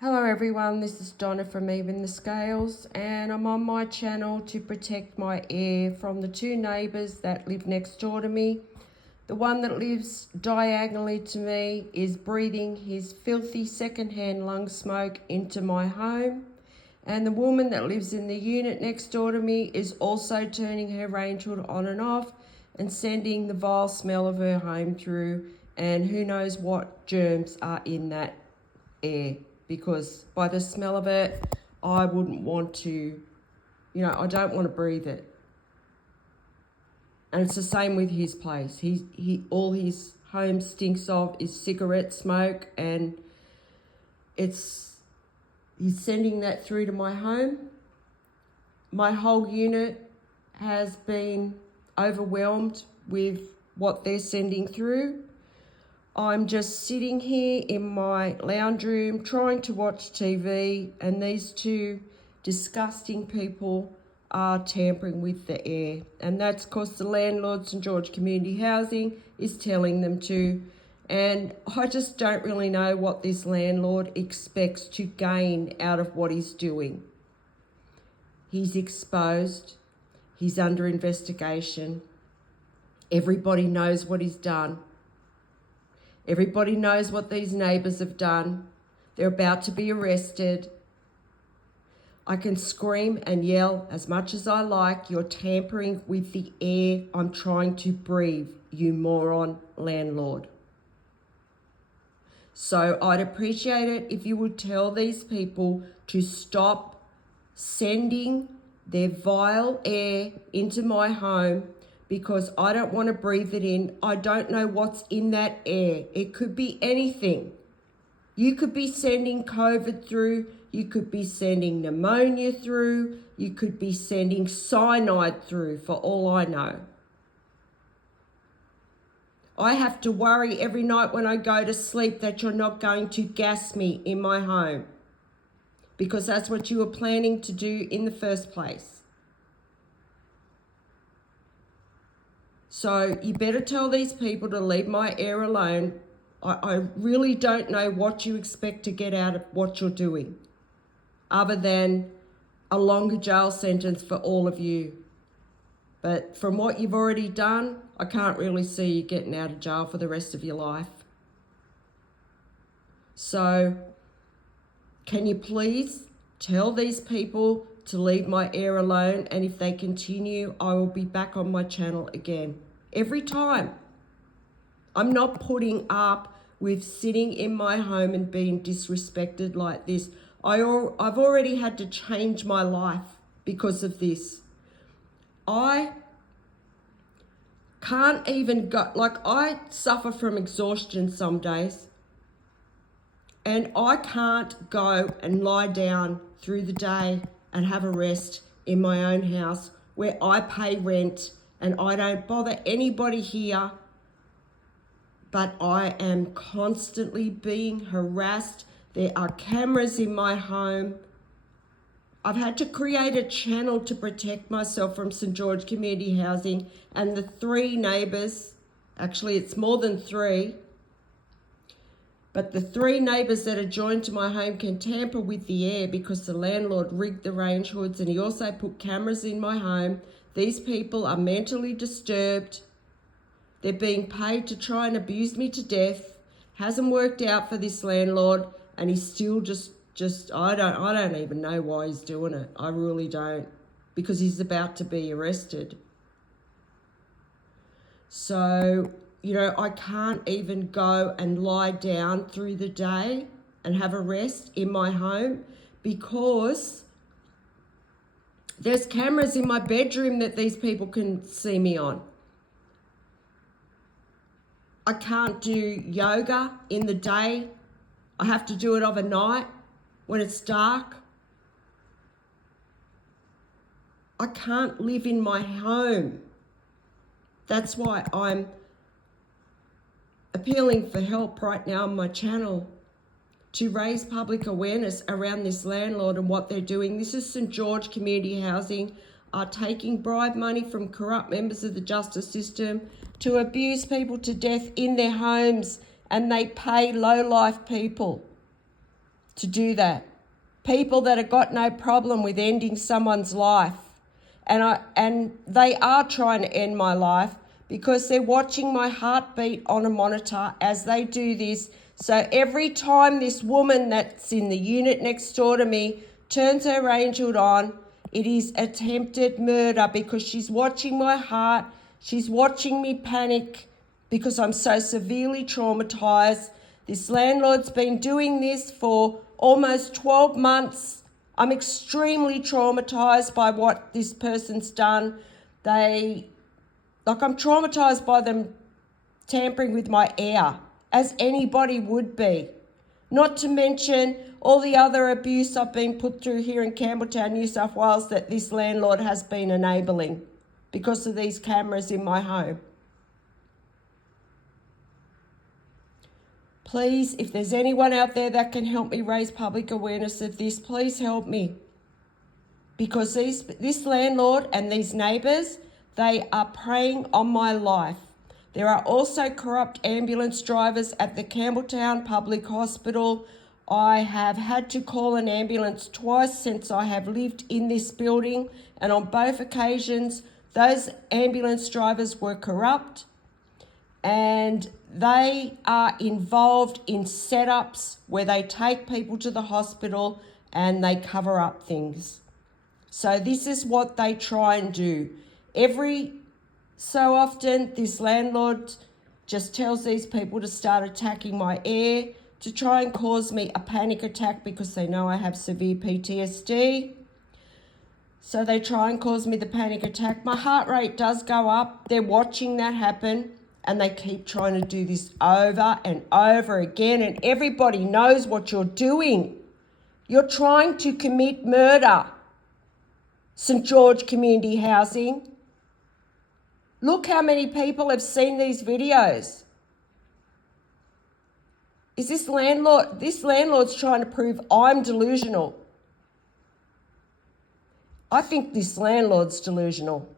Hello everyone, this is Donna from Even the Scales, and I'm on my channel to protect my air from the two neighbours that live next door to me. The one that lives diagonally to me is breathing his filthy secondhand lung smoke into my home, and the woman that lives in the unit next door to me is also turning her range hood on and off and sending the vile smell of her home through, and who knows what germs are in that air. Because by the smell of it, I wouldn't want to, I don't want to breathe it. And it's the same with his place. He all his home stinks of is cigarette smoke, and he's sending that through to my home. My whole unit has been overwhelmed with what they're sending through. I'm just sitting here in my lounge room trying to watch TV, and these two disgusting people are tampering with the air. And that's because the landlord, St George Community Housing, is telling them to. And I just don't really know what this landlord expects to gain out of what he's doing. He's exposed. He's under investigation. Everybody knows what he's done. Everybody knows what these neighbours have done. They're about to be arrested. I can scream and yell as much as I like. You're tampering with the air I'm trying to breathe, you moron landlord. So I'd appreciate it if you would tell these people to stop sending their vile air into my home, because I don't want to breathe it in. I don't know what's in that air. It could be anything. You could be sending COVID through. You could be sending pneumonia through. You could be sending cyanide through, for all I know. I have to worry every night when I go to sleep that you're not going to gas me in my home, because that's what you were planning to do in the first place. So you better tell these people to leave my air alone. I really don't know what you expect to get out of what you're doing, other than a longer jail sentence for all of you. But from what you've already done, I can't really see you getting out of jail for the rest of your life. So can you please tell these people to leave my air alone? And if they continue, I will be back on my channel again. Every time. I'm not putting up with sitting in my home and being disrespected like this. I've already had to change my life because of this. I can't even go, I suffer from exhaustion some days, and I can't go and lie down through the day and have a rest in my own house where I pay rent and I don't bother anybody here, but I am constantly being harassed. There are cameras in my home. I've had to create a channel to protect myself from St George Community Housing and the three neighbours. Actually, it's more than three. But the three neighbours that are joined to my home can tamper with the air because the landlord rigged the range hoods, and he also put cameras in my home. These people are mentally disturbed. They're being paid to try and abuse me to death. Hasn't worked out for this landlord, and he's still just I don't even know why he's doing it. I really don't, because he's about to be arrested. So, I can't even go and lie down through the day and have a rest in my home because there's cameras in my bedroom that these people can see me on. I can't do yoga in the day. I have to do it overnight when it's dark. I can't live in my home. That's why I'm appealing for help right now on my channel to raise public awareness around this landlord and what they're doing. This is St George Community Housing are taking bribe money from corrupt members of the justice system to abuse people to death in their homes, and they pay low-life people to do that. People that have got no problem with ending someone's life. And they are trying to end my life because they're watching my heartbeat on a monitor as they do this. So every time this woman that's in the unit next door to me turns her range hood on, it is attempted murder because she's watching my heart. She's watching me panic because I'm so severely traumatized. This landlord's been doing this for almost 12 months. I'm extremely traumatized by what this person's done. I'm traumatized by them tampering with my air, as anybody would be. Not to mention all the other abuse I've been put through here in Campbelltown, New South Wales, that this landlord has been enabling because of these cameras in my home. Please, if there's anyone out there that can help me raise public awareness of this, please help me. Because this landlord and these neighbours, they are preying on my life. There are also corrupt ambulance drivers at the Campbelltown Public Hospital. I have had to call an ambulance twice since I have lived in this building, and on both occasions, those ambulance drivers were corrupt, and they are involved in setups where they take people to the hospital and they cover up things. So this is what they try and do. Every so often, this landlord just tells these people to start attacking my air to try and cause me a panic attack because they know I have severe PTSD. So they try and cause me the panic attack. My heart rate does go up. They're watching that happen. And they keep trying to do this over and over again. And everybody knows what you're doing. You're trying to commit murder. St. George Community Housing. Look how many people have seen these videos. Is this landlord's trying to prove I'm delusional. I think this landlord's delusional.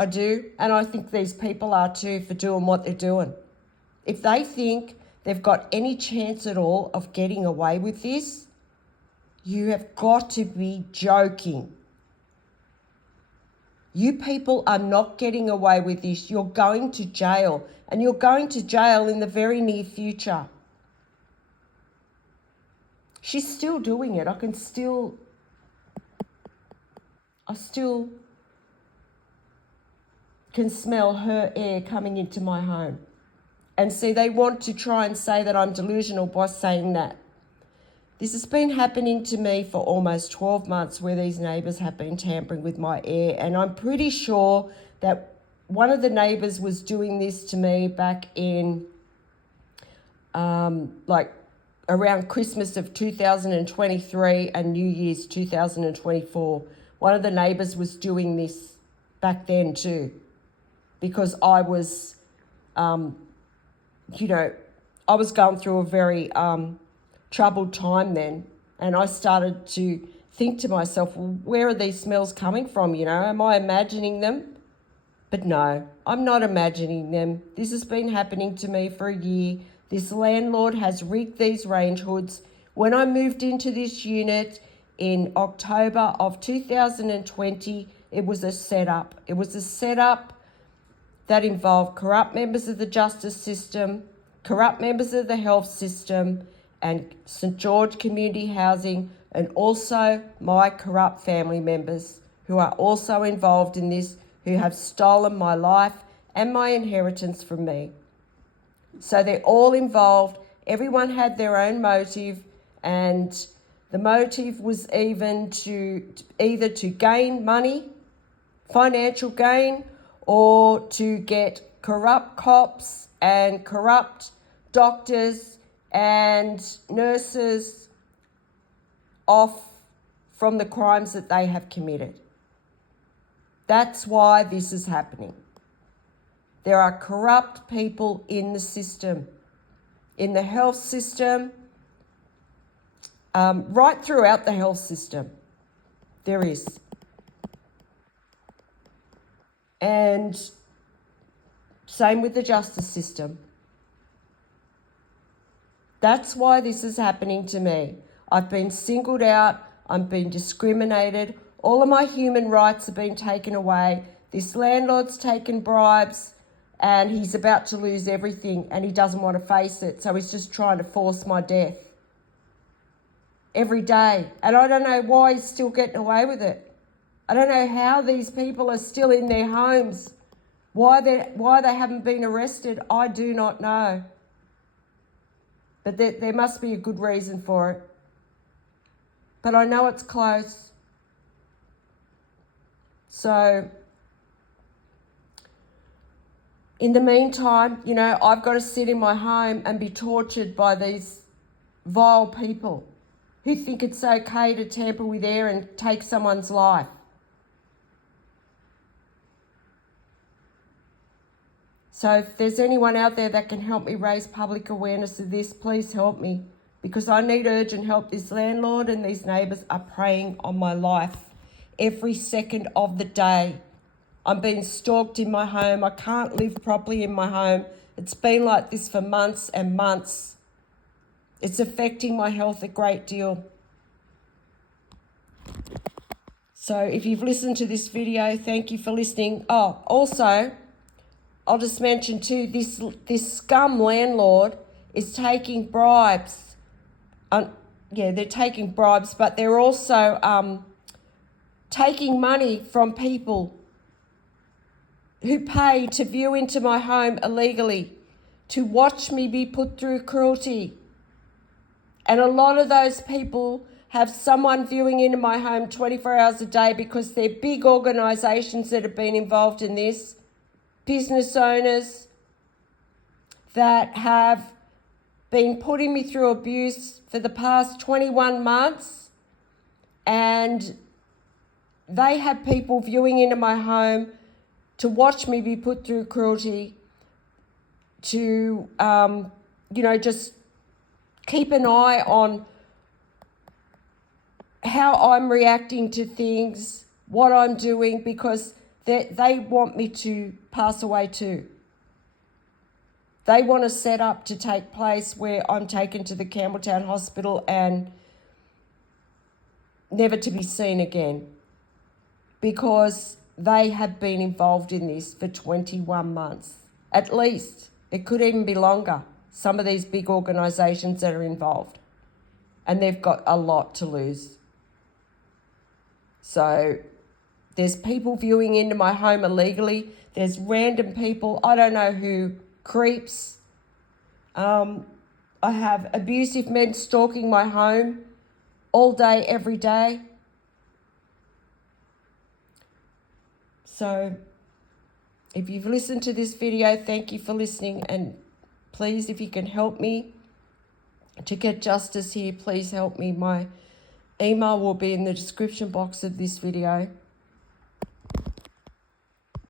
I do, and I think these people are too for doing what they're doing. If they think they've got any chance at all of getting away with this, you have got to be joking. You people are not getting away with this. You're going to jail, and you're going to jail in the very near future. She's still doing it. I still can smell her air coming into my home. And see, they want to try and say that I'm delusional by saying that. This has been happening to me for almost 12 months where these neighbours have been tampering with my air. And I'm pretty sure that one of the neighbours was doing this to me back in around Christmas of 2023 and New Year's 2024. One of the neighbours was doing this back then too. Because I was, I was going through a very troubled time then. And I started to think to myself, well, where are these smells coming from? Am I imagining them? But no, I'm not imagining them. This has been happening to me for a year. This landlord has rigged these range hoods. When I moved into this unit in October of 2020, it was a setup. It was a setup that involved corrupt members of the justice system, corrupt members of the health system, and St. George Community Housing, and also my corrupt family members who are also involved in this, who have stolen my life and my inheritance from me. So they're all involved. Everyone had their own motive, and the motive was either to gain money, financial gain, or to get corrupt cops and corrupt doctors and nurses off from the crimes that they have committed. That's why this is happening. There are corrupt people in the system, in the health system, right throughout the health system. There is. And same with the justice system. That's why this is happening to me. I've been singled out. I've been discriminated. All of my human rights have been taken away. This landlord's taken bribes and he's about to lose everything and he doesn't want to face it. So he's just trying to force my death every day. And I don't know why he's still getting away with it. I don't know how these people are still in their homes. Why they haven't been arrested, I do not know. But there must be a good reason for it. But I know it's close. So, in the meantime, you know, I've got to sit in my home and be tortured by these vile people who think it's okay to tamper with air and take someone's life. So if there's anyone out there that can help me raise public awareness of this, please help me, because I need urgent help. This landlord and these neighbours are preying on my life every second of the day. I'm being stalked in my home. I can't live properly in my home. It's been like this for months and months. It's affecting my health a great deal. So if you've listened to this video, thank you for listening. Oh, also, I'll just mention too, this scum landlord is taking bribes. They're taking bribes, but they're also taking money from people who pay to view into my home illegally, to watch me be put through cruelty. And a lot of those people have someone viewing into my home 24 hours a day because they're big organisations that have been involved in this. Business owners that have been putting me through abuse for the past 21 months, and they have people viewing into my home to watch me be put through cruelty, to just keep an eye on how I'm reacting to things, what I'm doing, because they want me to pass away too. They want a setup to take place where I'm taken to the Campbelltown hospital and never to be seen again, because they have been involved in this for 21 months. At least. It could even be longer. Some of these big organisations that are involved. And they've got a lot to lose. So there's people viewing into my home illegally. There's random people, I don't know who, creeps. I have abusive men stalking my home all day, every day. So if you've listened to this video, thank you for listening. And please, if you can help me to get justice here, please help me. My email will be in the description box of this video.